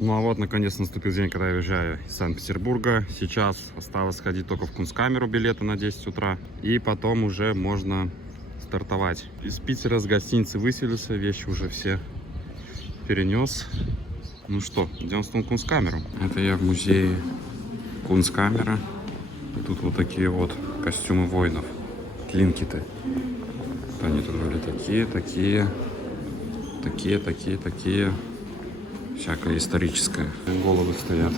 Ну а вот наконец наступил день, когда я уезжаю из Санкт-Петербурга. Сейчас осталось сходить только в Кунсткамеру, билеты на 10 утра. И потом уже можно стартовать. Из Питера с гостиницы выселился, вещи уже все перенес. Ну что, идем в Кунсткамеру. Это я в музее Кунсткамера. И тут вот такие вот костюмы воинов. Тлинкиты. Они тут были такие. Всякое историческое. Головы стоят.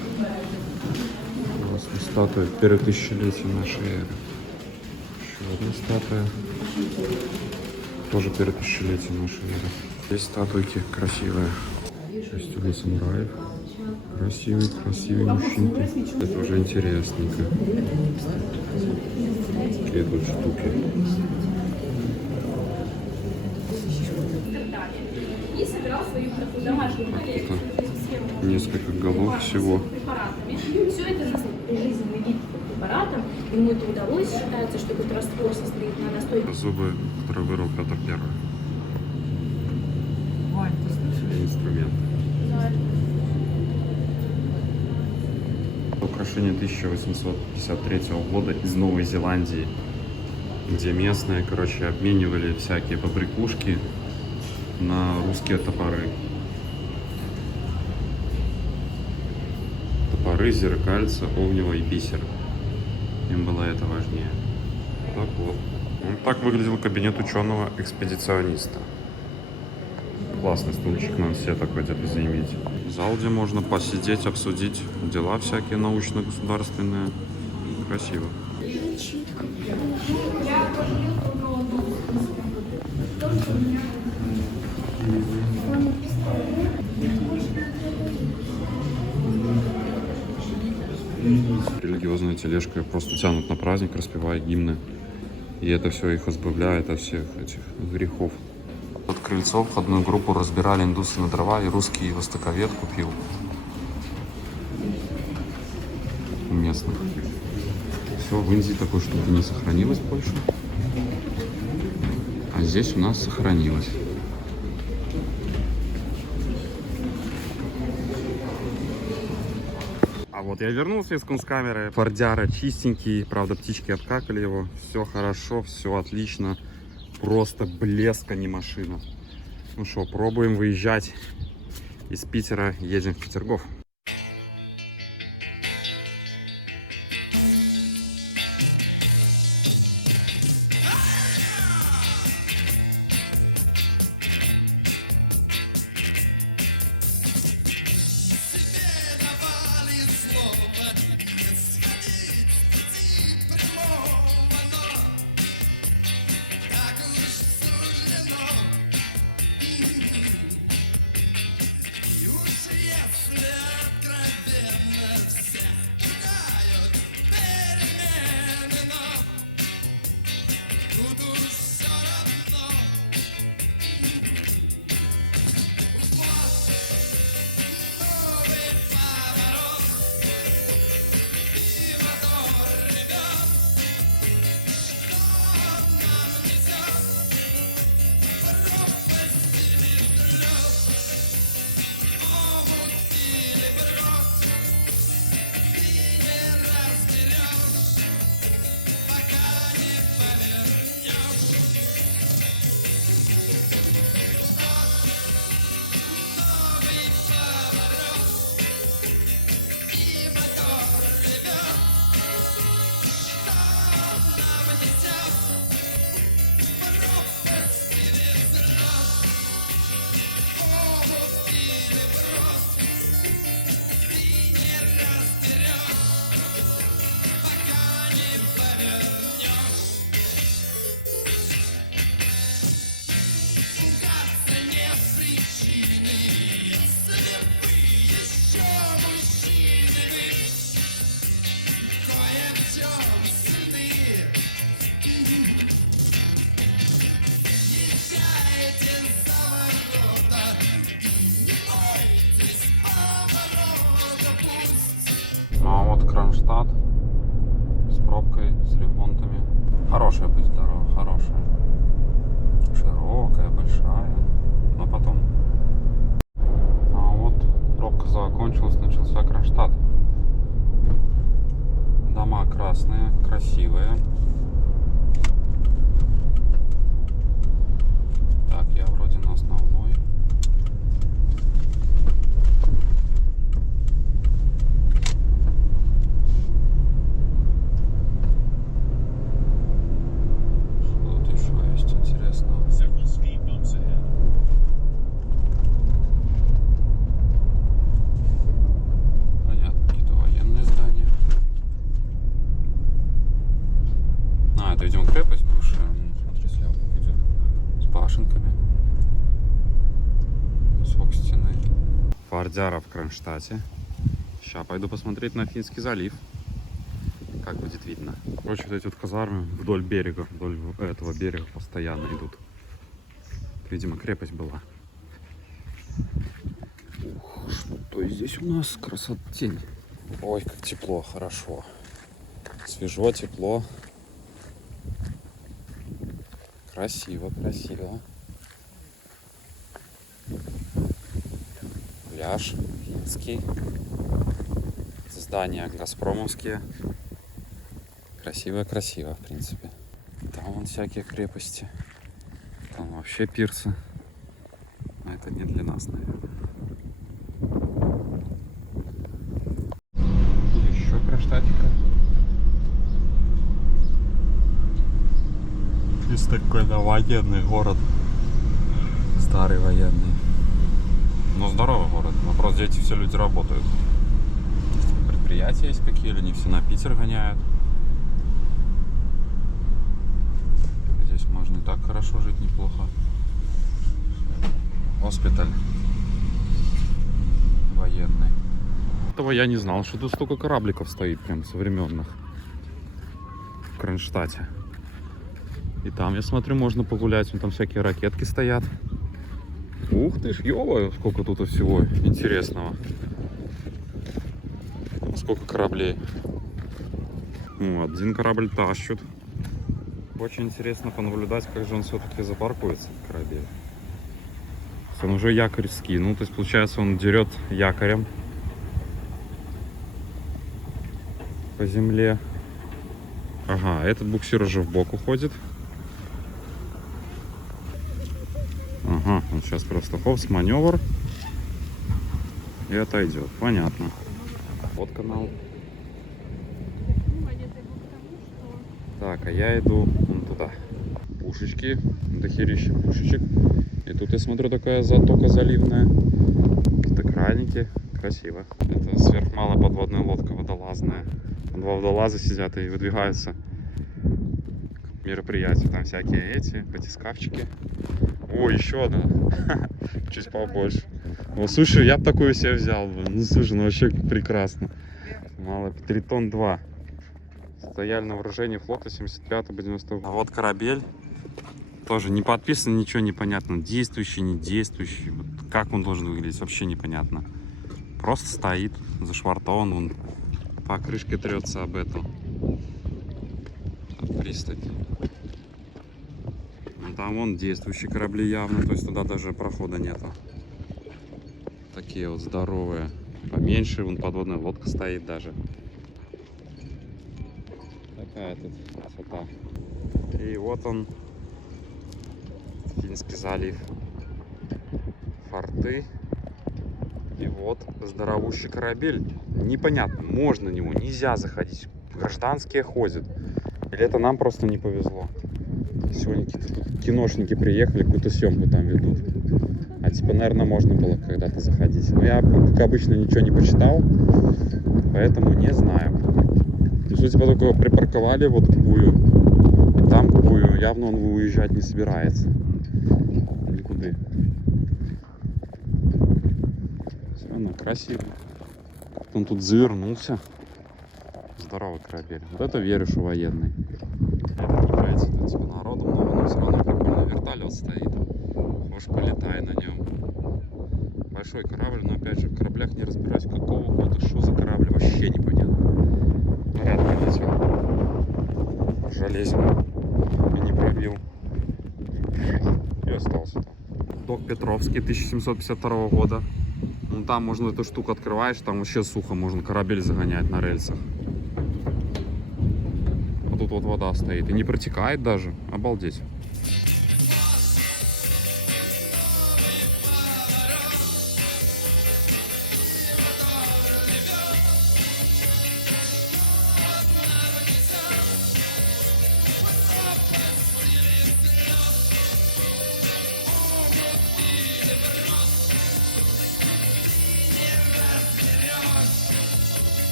Классная статуя первой тысячелетия нашей эры. Еще одна статуя. Тоже первой тысячелетия нашей эры. Здесь статуйки красивые. Костюмы самураев. Красивые мужчинки. Это уже интересненько. Такие тут штуки. И собирал свою такую домашнюю коллекцию. Несколько голов всего. Все это жизненный вид препаратом. Ему это удалось. Считается, что этот раствор состоит на настойке. Зубы, которые вырвал Петр Первый. Вань, ты слышишь? Инструмент. Украшение 1853 года из Новой Зеландии, где местные, короче, обменивали всякие побрякушки на русские топоры. Топоры, зеркальца, овнево и бисер. Им было это важнее. Так вот. Так выглядел кабинет ученого-экспедициониста. Классный стульчик, надо себе такой где-то заиметь. Зал, где можно посидеть, обсудить дела всякие научно-государственные. Красиво. Религиозная тележка просто тянут на праздник, распевая гимны. И это все их избавляет от всех этих грехов. Под крыльцо входную группу разбирали индусы на дрова, и русский востоковед купил у местных. Все, в Индии такой штуки не сохранилось больше. А здесь у нас сохранилось. А вот я вернулся из Кунсткамеры. Фордяра чистенький, правда птички обкакали его. Все хорошо, все отлично. Просто блеск, а не машина. Ну что, пробуем выезжать из Питера, едем в Петергоф. Кронштадт с пробкой, с ремонтами. Хорошая будет дорога, хорошая. Широкая, большая. Но потом. А вот пробка закончилась, начался Кронштадт. Дома красные, красивые. Так, я вроде на основной. Что тут еще есть интересного? Several speed bumps ahead. Понятно, какие-то военные здания. А, это, видимо, крепость бывшая. Ну, смотри, слева идет с башенками. Кусок стены. Фордяра в Кронштадте. Сейчас пойду посмотреть на Финский залив. Как будет видно. Короче, вот эти вот казармы вдоль берега, вдоль этого берега постоянно идут. Видимо, крепость была. Ух, что здесь у нас? Красотень. Ой, как тепло, хорошо. Свежо, тепло. Красиво, красиво. Пляж финский. Здания газпромовские. Красиво, красиво, в принципе. Там вон всякие крепости. Там вообще пирсы. Но это не для нас, наверное. Еще Кронштадтика. Есть такой, да, военный город. Старый военный. Но здоровый город. Но просто здесь все люди работают. Предприятия есть какие-то, они все на Питер гоняют. Здесь можно и так хорошо жить, неплохо. Госпиталь военный. Этого я не знал, что тут столько корабликов стоит, прям современных. В Кронштадте. И там, я смотрю, можно погулять. Вон там всякие ракетки стоят. Ух ты ж, ё-моё, сколько тут всего интересного. Сколько кораблей. Вот, один корабль тащут. Очень интересно понаблюдать, как же он все-таки запаркуется, корабель. Он уже якорь скинул, то есть получается он дерет якорем по земле. Ага, этот буксир уже в бок уходит. Ага, он сейчас просто хопс, маневр и отойдет. Понятно. Вот канал. Так, а я иду вон туда. Пушечки, дохерища пушечек. И тут я смотрю, такая затока заливная. Какие-то краники. Красиво. Это сверхмалая подводная лодка водолазная. Там два водолаза сидят и выдвигаются к мероприятию. Там всякие эти батискафчики. О, еще одна. Чуть побольше. О, слушай, я бы такую себе взял бы. Ну, слушай, ну вообще прекрасно. Мало, Тритон 2. Стояли на вооружении флота 75-90. А вот корабель. Тоже не подписан, ничего не понятно. Действующий, не действующий. Вот как он должен выглядеть, вообще непонятно. Просто стоит, зашвартован, он по крышке трется об эту пристань. Ну, там вон действующие корабли явно, то есть туда даже прохода нету. Такие вот здоровые. Поменьше, вон подводная лодка стоит даже. Такая тут красота. И вот он, Финский залив. Форты. И вот здоровущий корабель. Непонятно, можно на него, нельзя заходить. Гражданские ходят. Или это нам просто не повезло. Сегодня какие-то тут киношники приехали, какую-то съемку там ведут. А типа, наверное, можно было когда-то заходить. Но я, как обычно, ничего не почитал. Поэтому не знаю. И судя по тому, припарковали вот к бую. И там к бую. Явно он уезжать не собирается. Никуда. Все равно красиво. Он тут завернулся. Здоровый корабель. Вот это верю, что военный. Это не нравится. Тут типа народу много, но все равно прикольно. Вертолет стоит. Хочешь, полетай на нем. Большой корабль, но опять же в кораблях не разбираюсь, какого года, что за корабль, вообще непонятно. Наряд полетел. Железен. И не пробил. И остался там. Док Петровский 1752 года. Ну, там можно эту штуку открываешь, там вообще сухо, можно корабель загонять на рельсах. А тут вот вода стоит и не протекает даже, обалдеть.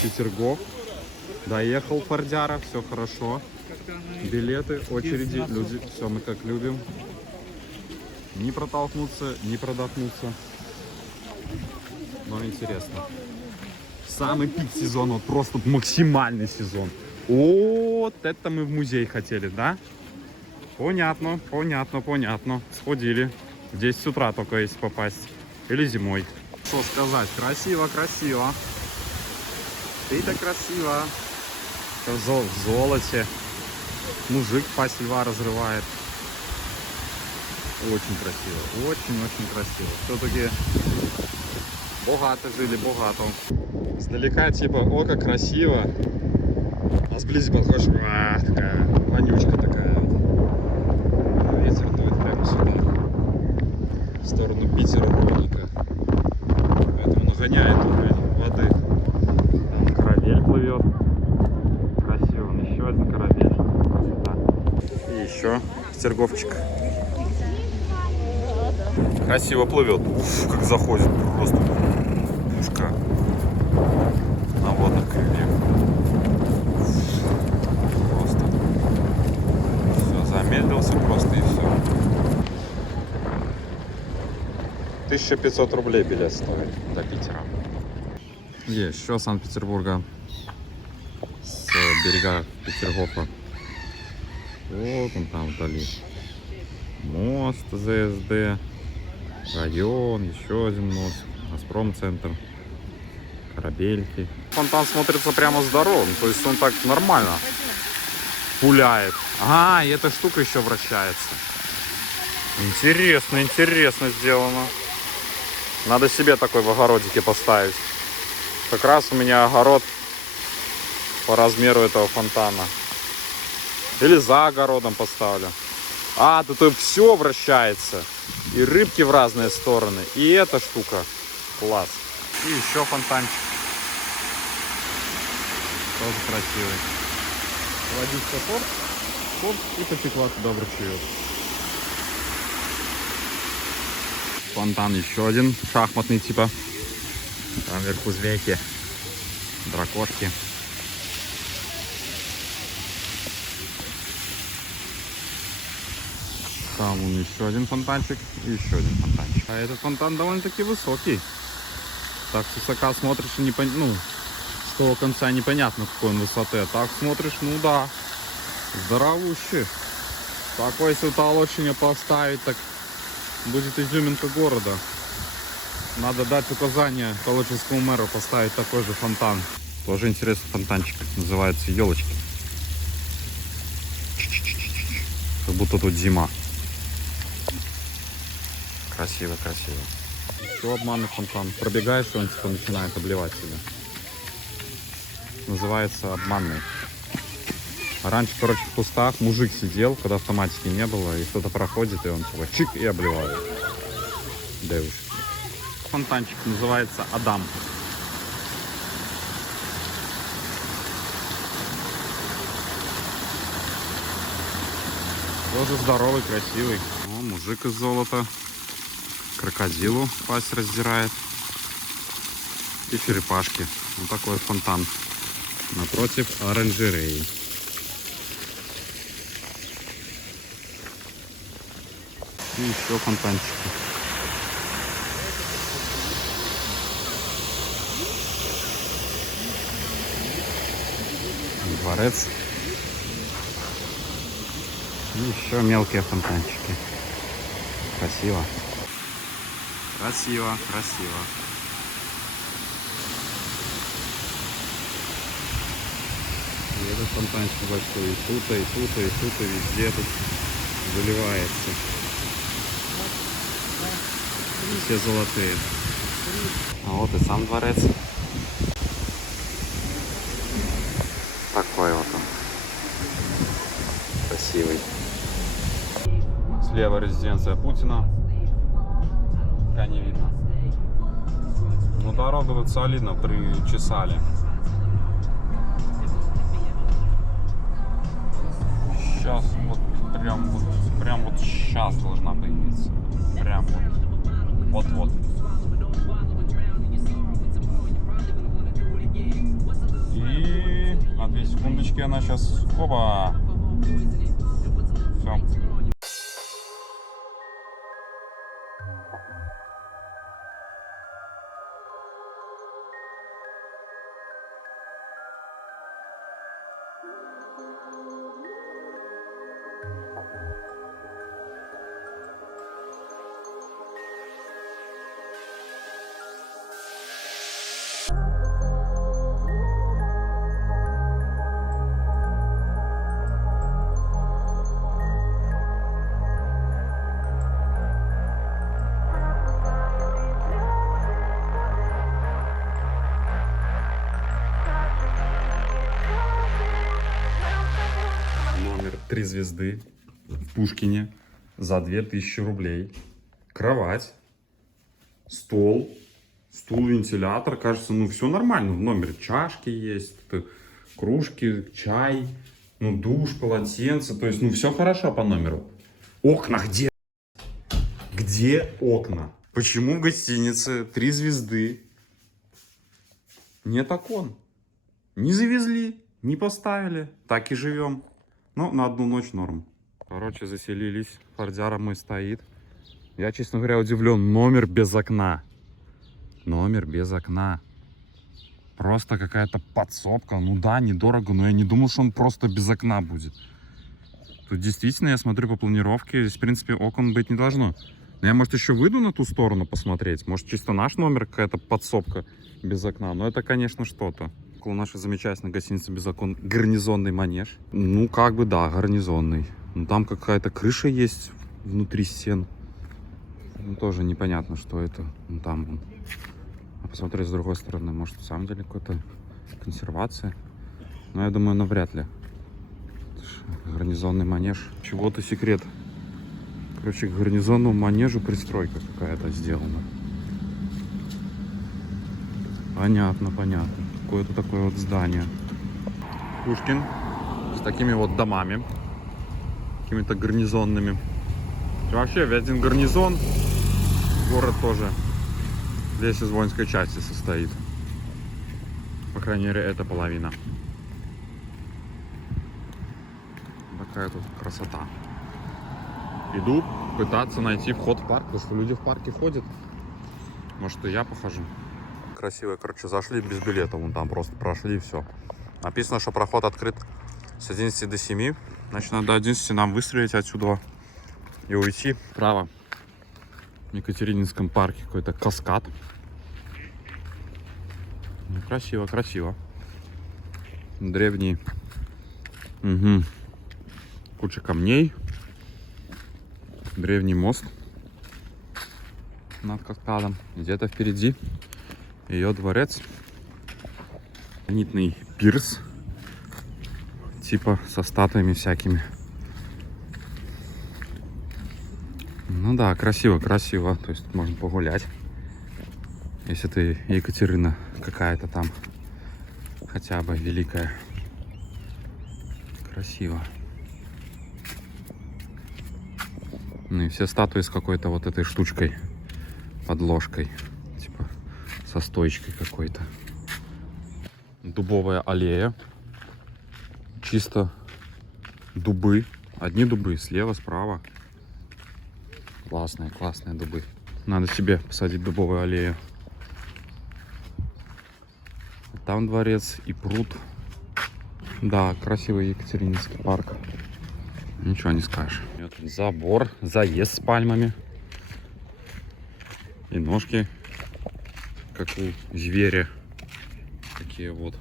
Петергоф. Доехал Фордяра, все хорошо. Билеты, очереди, люди, все мы как любим. Не протолкнуться, не продохнуться. Но интересно. Самый пик сезона, вот просто максимальный сезон. Вот это мы в музей хотели, да? Понятно, понятно, понятно. Сходили. В 10 утра только если попасть. Или зимой. Что сказать, красиво, красиво. Ты-то красиво. В золоте. Мужик пасть льва разрывает. Очень красиво. Очень-очень красиво. Все-таки богато жили, богато. Сдалека типа, о, как красиво. А сблизи подходишь, такая вонючка такая. Ветер дует прямо сюда. В сторону Питера ровненько. Поэтому нагоняет уровень воды. Там корабель плывет. Красиво. Еще один корабель. Красота. И еще Петерговчик. Красиво плывет. Уф, как заходит просто. Пушка. На водном крыле. Просто. Все, замедлился просто и все. 1500 рублей билет стоит до Питера. Есть еще Санкт-Петербурга. С берега Петергофа. Вот он там вдали. Мост ЗСД. Район, еще один мост. Газпром-центр. Корабельки. Фонтан смотрится прямо здоровым. То есть он так нормально пуляет. Ага, и эта штука еще вращается. Интересно, интересно сделано. Надо себе такой в огородике поставить. Как раз у меня огород по размеру этого фонтана. Или за огородом поставлю. А, тут и все вращается. И рыбки в разные стороны. И эта штука. Класс. И еще фонтанчик. Тоже красивый. Водичка порт, и потекла туда в ручеек. Фонтан еще один. Шахматный типа. Там вверху звейки. Дракошки. Там он еще один фонтанчик и еще один фонтанчик. А этот фонтан довольно-таки высокий. Так с высока смотришь и с того конца непонятно какой он высоты. А так смотришь, ну да, здоровущий. Такой, если толочине поставить, так будет изюминка города. Надо дать указание толочинскому мэру поставить такой же фонтан. Тоже интересный фонтанчик, называется елочки. Как будто тут зима. Красиво, красиво. Еще обманный фонтан. Пробегаешь, и он типа начинает обливать себя. Называется обманный. А раньше, короче, в кустах мужик сидел, когда автоматики не было, и кто-то проходит, и он типа чик и обливает. Девушки. Фонтанчик называется Адам. Тоже здоровый, красивый. О, мужик из золота. Крокодилу пасть раздирает. И черепашки. Вот такой фонтан. напротив оранжереи. И еще фонтанчики. Дворец. И еще мелкие фонтанчики. Красиво. Красиво, красиво. И этот фонтанчик большой. И тут, и тут, и тут, и везде тут заливается. И все золотые. А вот и сам дворец. Такой вот он. Красивый. Слева резиденция Путина. Пока не видно. Ну, дорогу тут солидно причесали. Сейчас прям вот сейчас должна появиться. Прям вот. И на 2 секундочки она сейчас... Опа! Все. Номер 3 звезды в Пушкине за 2000 рублей. Кровать, стол, вентилятор. Кажется, ну все нормально. В номере чашки есть, кружки, чай, ну душ, полотенце. То есть, ну все хорошо по номеру. Окна где? Где окна? Почему в гостинице 3 звезды нет окон? Не завезли, не поставили. Так и живем. Ну, на одну ночь норм. Короче, заселились. Фордяра мой стоит. Я, честно говоря, удивлен. Номер без окна. Номер без окна. Просто какая-то подсобка. Ну да, недорого, но я не думал, что он просто без окна будет. Тут действительно, я смотрю по планировке, здесь, в принципе, окон быть не должно. Но я, может, еще выйду на ту сторону посмотреть. Может, чисто наш номер, какая-то подсобка без окна. Но это, конечно, что-то. Около нашей замечательной гостиницы без окон гарнизонный манеж. Ну, как бы, да, гарнизонный. Но там какая-то крыша есть внутри стен. Ну, тоже непонятно, что это. Ну, там вон. А посмотреть с другой стороны, может, в самом деле какая-то консервация. Но я думаю, навряд ли. Гарнизонный манеж. Чего-то секрет. Короче, к гарнизонному манежу пристройка какая-то сделана. Понятно, понятно. Какое-то такое вот здание. Пушкин с такими вот домами. Какими-то гарнизонными. И вообще, весь один гарнизон. Город тоже весь из воинской части состоит. По крайней мере, эта половина. Такая тут красота. Иду пытаться найти вход в парк, потому что люди в парке ходят. Может, и я похожу. Красиво, короче, зашли без билета, вон там просто прошли и все. Написано, что проход открыт с 11 до 7. Значит, надо до 11 нам выстрелить отсюда и уйти вправо. В Екатерининском парке какой-то каскад. Ну, красиво, красиво. Древний. Угу. Куча камней. Древний мост над каскадом. Где-то впереди ее дворец. Гранитный пирс. Типа со статуями всякими. Ну да, красиво, красиво. То есть можно погулять. Если ты Екатерина какая-то там. Хотя бы великая. Красиво. Ну и все статуи с какой-то вот этой штучкой. Подложкой. Типа со стойчкой какой-то. дубовая аллея. Чисто дубы. Одни дубы, слева, справа. Классные, классные дубы. Надо себе посадить дубовую аллею. Там дворец и пруд. Да, красивый Екатерининский парк. Ничего не скажешь. Вот забор, заезд с пальмами. И ножки, как у зверя. Такие вот.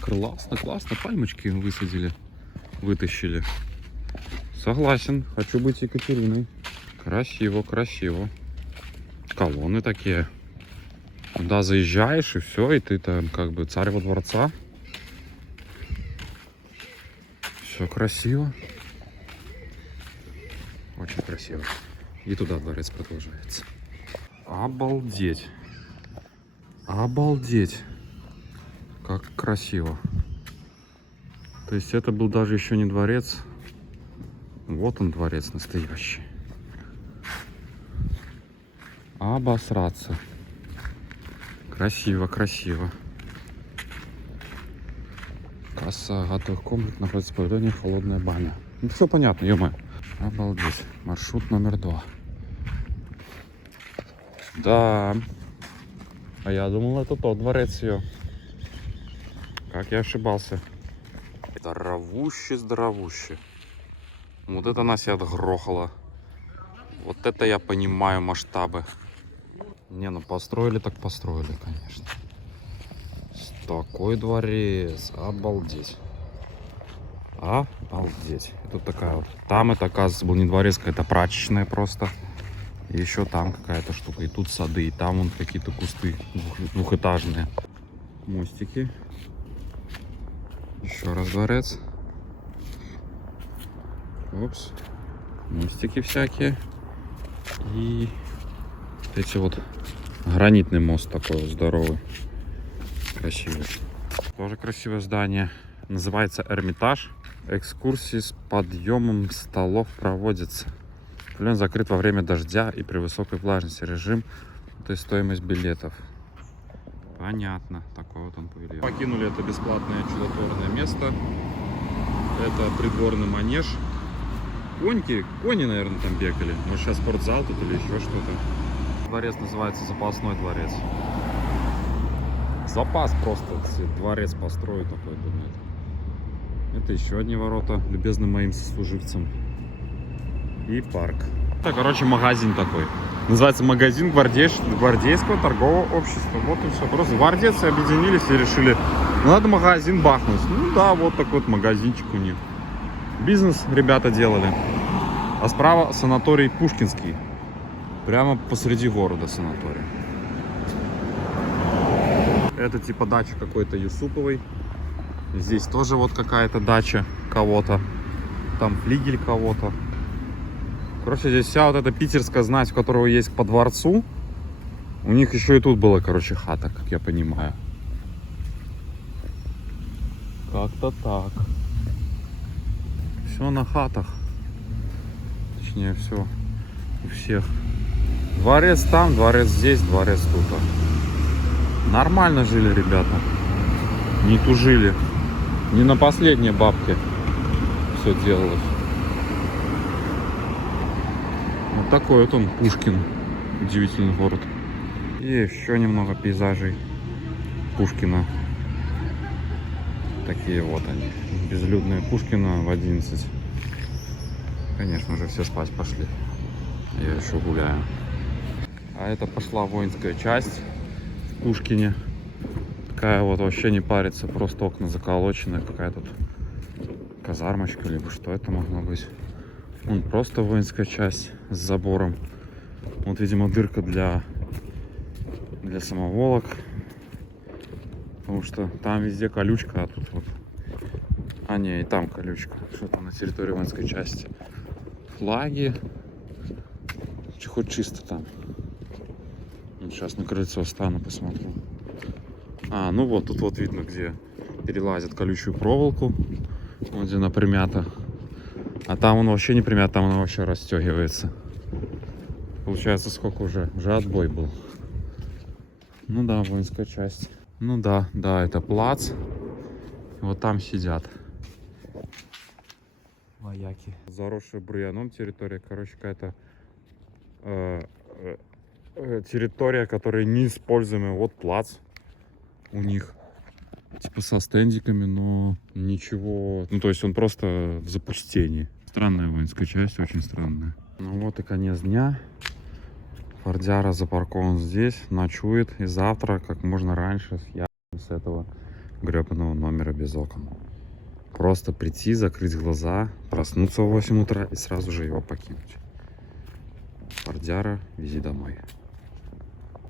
Классно, классно. Пальмочки высадили, вытащили. Согласен, хочу быть Екатериной. Красиво, красиво. Колонны такие. Туда заезжаешь и все, и ты там как бы царь во дворца. Все красиво. Очень красиво. И туда дворец продолжается. Обалдеть. Обалдеть. Как красиво. То есть это был даже еще не дворец. Вот он, дворец настоящий. Обосраться. Красиво, красиво. Касса готовых комнат находится в павильоне холодная баня. Ну все понятно, ё-моё. Обалдеть. Маршрут номер 2. Да. А я думал, это тот дворец ее. Как я ошибался. Здоровуще, здоровуще. Вот это нас и отгрохало. Вот это я понимаю масштабы. Не, ну построили так построили, конечно. Такой дворец. Обалдеть. Обалдеть. И тут такая вот. Там это, оказывается, был не дворец, какая-то прачечная просто. И еще там какая-то штука. И тут сады, и там вон какие-то кусты двухэтажные. Мостики. Еще раз дворец. Опс. Мостики всякие. И эти вот гранитный мост такой вот здоровый. Красивый. Тоже красивое здание. Называется Эрмитаж. Экскурсии с подъемом столов проводятся. Павильон закрыт во время дождя и при высокой влажности. Режим, то есть стоимость билетов. Понятно. Такой вот он павильон. Покинули это бесплатное чудотворное место. Это придворный манеж. Кони, наверное, там бегали. Может, сейчас спортзал тут или еще что-то. Дворец называется Запасной дворец. Запас просто. Дворец построить такой, думает. Это еще одни ворота любезным моим сослуживцам. И парк. Это, короче, магазин такой. Называется магазин Гвардейского торгового общества. Вот и все. Просто гвардейцы объединились и решили, надо магазин бахнуть. Ну да, вот такой вот магазинчик у них. Бизнес ребята делали. А справа санаторий Пушкинский. Прямо посреди города санаторий. Это типа дача какой-то Юсуповой. Здесь тоже вот какая-то дача кого-то. Там флигель кого-то. Короче, здесь вся вот эта питерская знать, у которого есть по дворцу. У них еще и тут была, короче, хата, как я понимаю. Как-то так. Все на хатах. Точнее, все у всех. Дворец там, дворец здесь, дворец тут. Нормально жили ребята. Не тужили. Не на последние бабки все делалось. Вот такой вот он, Пушкин. Удивительный город. И еще немного пейзажей Пушкина. Такие вот они. Безлюдные Пушкина в 11. Конечно же, все спать пошли. Я еще гуляю. А это пошла воинская часть в Пушкине. Такая вот вообще не парится. Просто окна заколочены. Какая тут казармочка, либо что это могло быть. Вон просто воинская часть с забором. Вот, видимо, дырка для самоволок. Потому что там везде колючка, а тут вот... А не, и там колючка. Что-то на территории воинской части. Флаги. Хоть чисто там. Сейчас на крыльцо стану, посмотрю. А, ну вот, тут вот видно, где перелазят колючую проволоку. Вот где она примята. А там он вообще не примят, там он вообще расстегивается. Получается, сколько уже? Уже отбой был. Ну да, воинская часть. Ну да, да, это плац. Вот там сидят вояки. Заросшая бурьяном территория, короче, какая-то территория, которая неиспользуемая. Вот плац у них. Типа со стендиками, но ничего. Ну, то есть он просто в запустении. Странная воинская часть, очень странная. Ну вот и конец дня. Фордяра запаркован здесь, ночует. И завтра, как можно раньше, с этого гребаного номера без окон. Просто прийти, закрыть глаза, проснуться в 8 утра и сразу же его покинуть. Фордяра, вези домой.